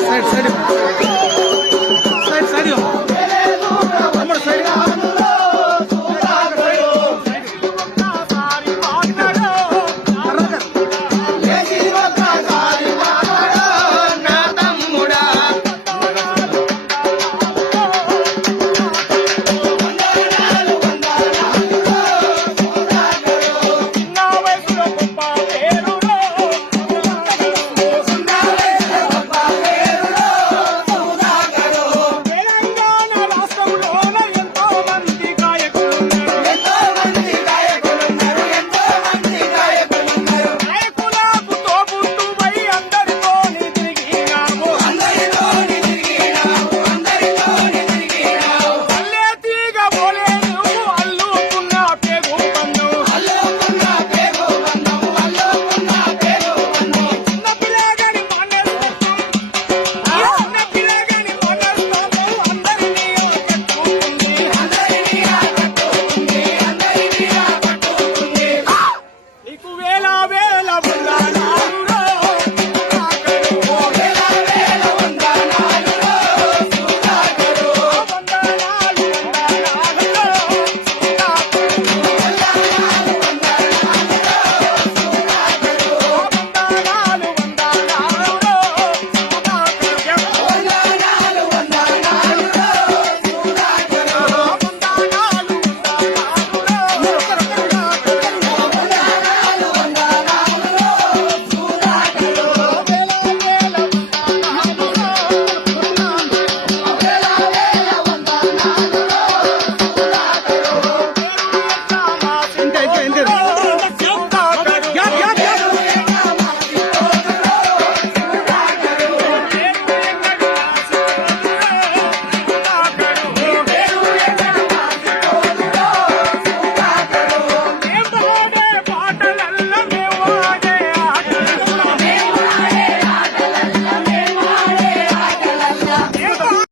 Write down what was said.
side side